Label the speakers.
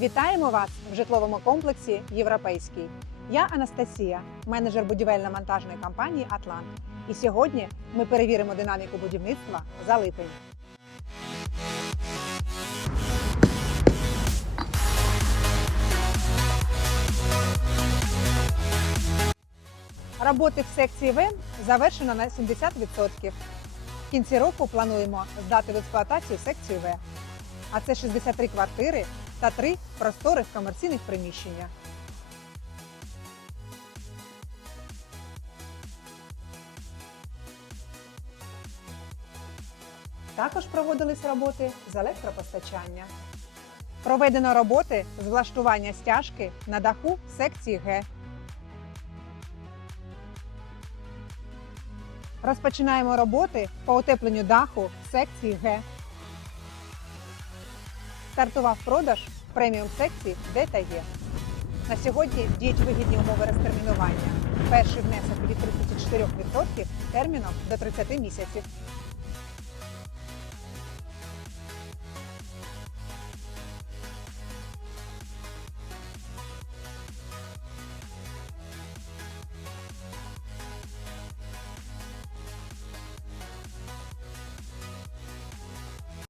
Speaker 1: Вітаємо вас в житловому комплексі Європейський. Я Анастасія, менеджер будівельно-монтажної компанії Атлант. І сьогодні ми перевіримо динаміку будівництва за липень. Роботи в секції В завершено на 70%. В кінці року плануємо здати в експлуатацію секцію В. А це 63 квартири та 3 просторих комерційних приміщення. Також проводились роботи з електропостачання. Проведено роботи з влаштування стяжки на даху секції Г. Розпочинаємо роботи по утепленню даху секції Г. Стартував продаж преміум секції де та Є. На сьогодні діють вигідні умови розтермінування. Перший внесок від 34% терміном до 30 місяців.